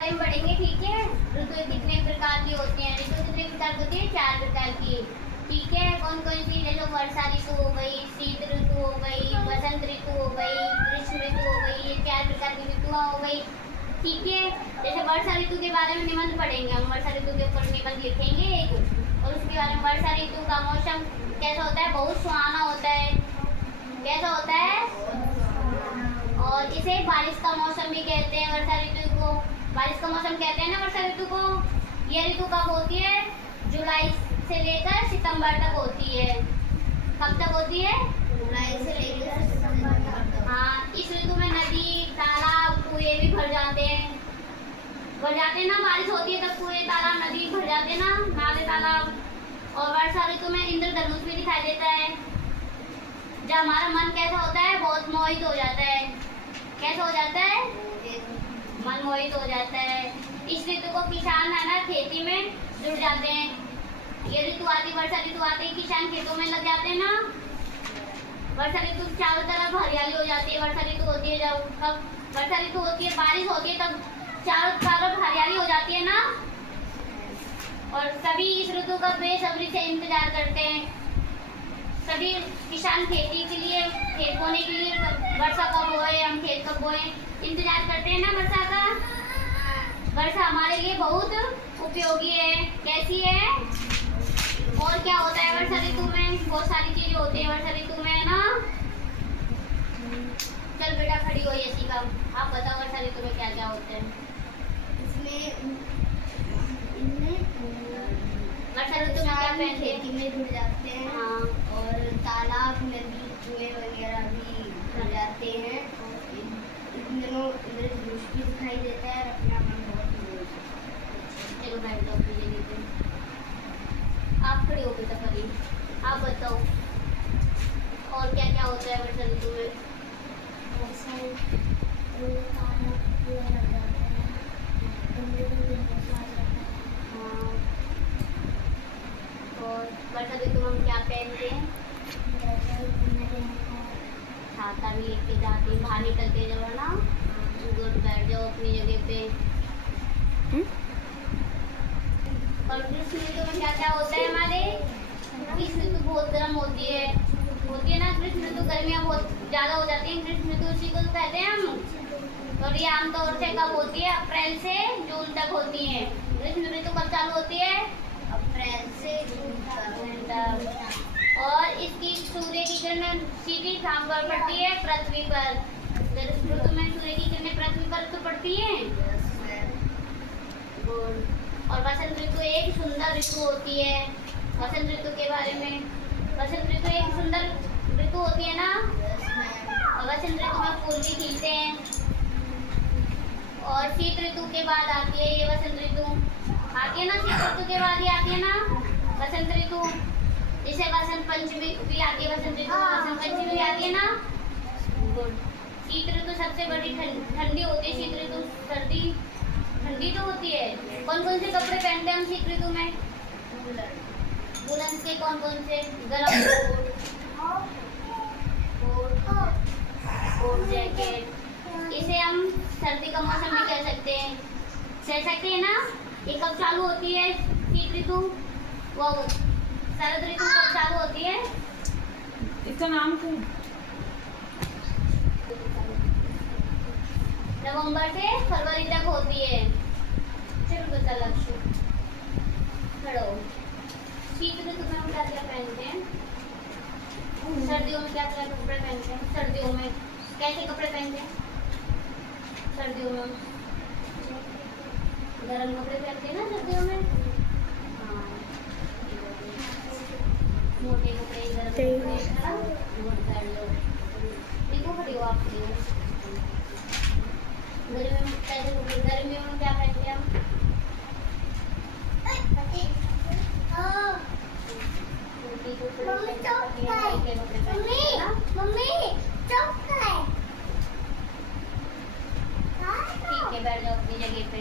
Time पढ़ेंगे, ठीक है। ऋतु कितने प्रकार की होती हैं? ऋतु कितने प्रकार की होती है? 4 प्रकार की, ठीक है। कौन कौन सी? जैसे वर्षा ऋतु हो गई, शीत ऋतु हो गई, बसंत ऋतु हो गई, ग्रीष्म ऋतु हो गई। ये 4 प्रकार की ऋतुआं हो गई, ठीक है। जैसे वर्षा ऋतु के बारे में निबंध पढ़ेंगे हम, वर्षा ऋतु के ऊपर निबंध लिखेंगे एक, और उसके बारे में वर्षा ऋतु का मौसम कैसा होता है? बहुत सुहाना होता है। कैसा होता है? और इसे बारिश का मौसम भी कहते हैं। वर्षा ऋतु को बारिश का मौसम कहते हैं ना वर्षा ऋतु को। यह ऋतु कब होती है? जुलाई से लेकर सितंबर तक होती है। कब तक होती है? जुलाई से लेकर सितंबर तक। हाँ, इस ऋतु में नदी, तालाब, कुएं भी भर जाते हैं। भर जाते हैं ना, बारिश होती है तब कुएं, तालाब, नदी भर जाते हैं ना, नाले, तालाब। और वर्षा ऋतु में इंद्रधनुष भी दिखाई देता है। जब हमारा मन कैसा होता है? बहुत मोहित हो जाता है। कैसा हो जाता है? मन मोहित हो जाता है। इस ऋतु को किसान है ना खेती में जुट जाते हैं। ये ऋतु आती, वर्षा ऋतु आते ही किसान खेतों में लग जाते हैं ना। वर्षा ऋतु चारों तरफ हरियाली हो जाती है। वर्षा ऋतु होती है जब वर्षा ऋतु होती है, बारिश होती है, तब चारों तरफ हरियाली हो जाती है ना। और सभी इस ऋतु का बेसब्री से इंतजार करते हैं। सभी किसान खेती के लिए, खेत बोने के लिए वर्षा कब होए, हम खेत कब बोए, इंतजार करते हैं ना वर्षा का। वर्षा हमारे लिए बहुत उपयोगी है। कैसी है? और क्या होता है वर्षा ऋतु में? बहुत सारी चीजें होती है वर्षा ऋतु में ना। चल बेटा खड़ी हो यशिका, आप बताओ वर्षा ऋतु में क्या क्या होता है? इसमें वर्षा ऋतु में क्या पहनते हैं? खेती में जुड़ जाते हैं। हाँ। और तालाब, नदी, कुएं वगैरह भी भर जाते हैं। इन दिनों इंद्रधनुष भी दिखाई देता है। अपना मन बहुत चलो बैठ जाओ, मुझे देते हैं। आप खड़े हो बेटा परी, आप बताओ और क्या क्या होता है वर्षा ऋतु में? और वर्षा ऋतु में हम क्या पहनते हैं? छाता भी लेके जाते हैं, बाहर निकल के जाओ ना, बैठ जाओ अपनी जगह पे। और ग्रीष्म ऋतु में क्या क्या होता है हमारे? ग्रीष्म ऋतु बहुत गर्म होती है ना। ग्रीष्म ऋतु गर्मियाँ बहुत ज़्यादा हो जाती है। ग्रीष्म ऋतु उसी को कहते हैं हम। और ये आमतौर से कब होती है? अप्रैल से जून तक होती है। ग्रीष्म ऋतु कब चालू होती है? अप्रैल से जून तक। और इसकी सूर्य की किरणें सीधी शाम पर पड़ती है पृथ्वी पर। ग्रीष्म ऋतु में सूर्य की किरणें पृथ्वी पर तो पड़ती है। और वसंत ऋतु एक सुंदर ऋतु होती है। वसंत ऋतु के बारे में, वसंत ऋतु एक सुंदर ऋतु होती है ना। और वसंत ऋतु में फूल भी खिलते हैं। और शीत ऋतु के बाद आती है ये वसंत ऋतु, आती है ना। शीत ऋतु के बाद ही आती है ना वसंत ऋतु। जिसे वसंत पंचमी भी आती है, वसंत ऋतु में वसंत पंचमी भी आती है ना। गुड। शीत ऋतु सबसे बड़ी ठंडी होती है। शीत ऋतु सर्दी ठंडी तो होती है। कौन कौन से कपड़े पहनते हैं हम शीत ऋतु में? वुलन के कौन कौन से? गरम कोट, जैकेट। इसे हम सर्दी का मौसम भी कह सकते हैं, सह सकते हैं ना। ये कब चालू होती है शीत ऋतु? वो शरद ऋतु कब चालू होती है? इसका नाम क्या? नवंबर से फरवरी तक होती है। चलो बता लक्ष्य खड़ो। शीत ऋतु में हम क्या क्या पहनते हैं? सर्दियों में क्या क्या कपड़े पहनते हैं? सर्दियों में कैसे कपड़े पहनते हैं? सर्दियों में गर्म कपड़े पहनते हैं ना सर्दियों में। हाँ, मोटे कपड़े, गर्म कपड़े है ना, वो पहन लो। देखो खड़ी हो आप। गर्मियों में कैसे कपड़े? गर्मियों में क्या पहनते हैं हम? ठीक है, बैठ जाओ अपनी जगह पे।